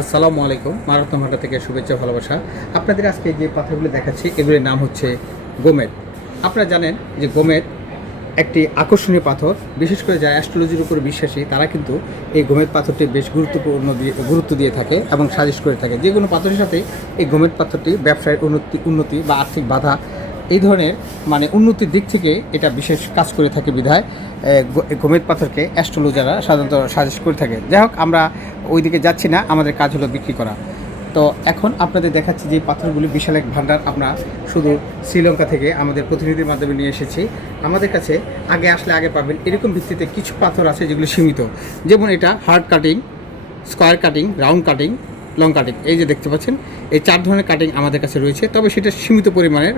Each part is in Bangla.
আসসালামু আলাইকুম। মারাত্মক ভাটা থেকে শুভেচ্ছা ভালোবাসা। আপনাদের আজকে যে পাথরগুলো দেখাচ্ছি এগুলির নাম হচ্ছে গোমেদ। আপনারা জানেন যে গোমেদ একটি আকর্ষণীয় পাথর। বিশেষ করে যারা অ্যাস্ট্রোলজির উপর বিশ্বাসী তারা কিন্তু এই গোমেদ পাথরটি বেশ গুরুত্ব দিয়ে থাকে এবং সাজেস্ট করে থাকে। যে কোনো পাথরের সাথে এই গোমেদ পাথরটি ব্যবসায়ের উন্নতি বা আর্থিক বাধা এই ধরনের উন্নতির দিক থেকে এটা বিশেষ কাজ করে থাকে বিধায় গোমেদ পাথরকে অ্যাস্ট্রোলজাররা সাধারণত সাজেস্ট করে থাকে। যাই হোক, আমরা ওই দিকে যাচ্ছি না, আমাদের কাজ হলো বিক্রি করা। তো এখন আপনাদের দেখাচ্ছি যে পাথরগুলি বিশাল এক ভান্ডার আমরা শুধু শ্রীলঙ্কা থেকে আমাদের প্রতিনিধির মাধ্যমে নিয়ে এসেছি। আমাদের কাছে আগে আসলে আগে পাবেন এরকম ভিত্তিতে কিছু পাথর আছে যেগুলো সীমিত, যেমন এটা hard cutting, square cutting, round cutting, long cutting. এই যে দেখতে পাচ্ছেন এই 4 ধরনের কাটিং আমাদের কাছে রয়েছে, তবে সেটা সীমিত পরিমাণের।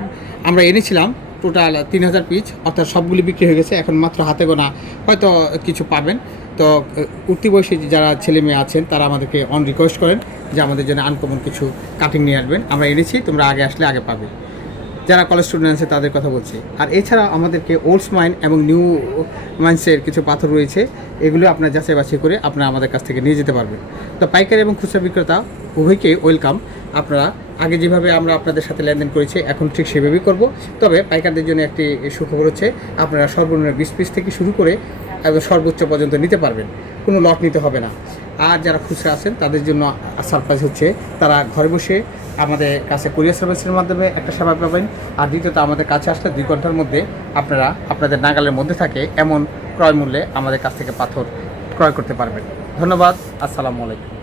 আমরা এনেছিলাম টোটাল 3000 পিস, অর্থাৎ সবগুলি বিক্রি হয়ে গেছে। এখন মাত্র হাতে গোনা হয়তো কিছু পাবেন। তো উঠতি বয়সী যারা ছেলে মেয়ে আছেন তারা আমাদেরকে রিকোয়েস্ট করেন যে আমাদের জন্য আনকমন কিছু কাটিং নিয়ে আসবেন। আমরা এনেছি, তোমরা আগে আসলে আগে পাবে। যারা কলেজ স্টুডেন্ট আছে তাদের কথা বলছি। আর এছাড়া আমাদেরকে ওল্ডস মাইন এবং নিউ মাইন্সের কিছু পাথর রয়েছে, এগুলো আপনার যাচাই বাছাই করে আপনারা আমাদের কাছ থেকে নিয়ে যেতে পারবেন। তো পাইকারি এবং খুচরা বিক্রেতা উভয়কেই ওয়েলকাম। আপনারা আগে যেভাবে আমরা আপনাদের সাথে লেনদেন করেছি এখন ঠিক সেভাবেই করব। তবে পাইকারদের জন্য একটি সুখবর হচ্ছে আপনারা সর্বনিম্ন 20 পিস থেকে শুরু করে এবং সর্বোচ্চ পর্যন্ত নিতে পারবেন, কোনো লট নিতে হবে না। আর যারা খুচরা আছেন তাদের জন্য সারপ্রাইজ হচ্ছে, তারা ঘরে বসে আমাদের কাছে কুরিয়ার সার্ভিসের মাধ্যমে একটা সেবা পাবেন। আর দ্বিতীয়ত আমাদের কাছে আসলে 2 ঘন্টার মধ্যে আপনারা আপনাদের নাগালের মধ্যে থাকে এমন ক্রয় মূল্যে আমাদের কাছ থেকে পাথর ক্রয় করতে পারবেন। ধন্যবাদ। আসসালামু আলাইকুম।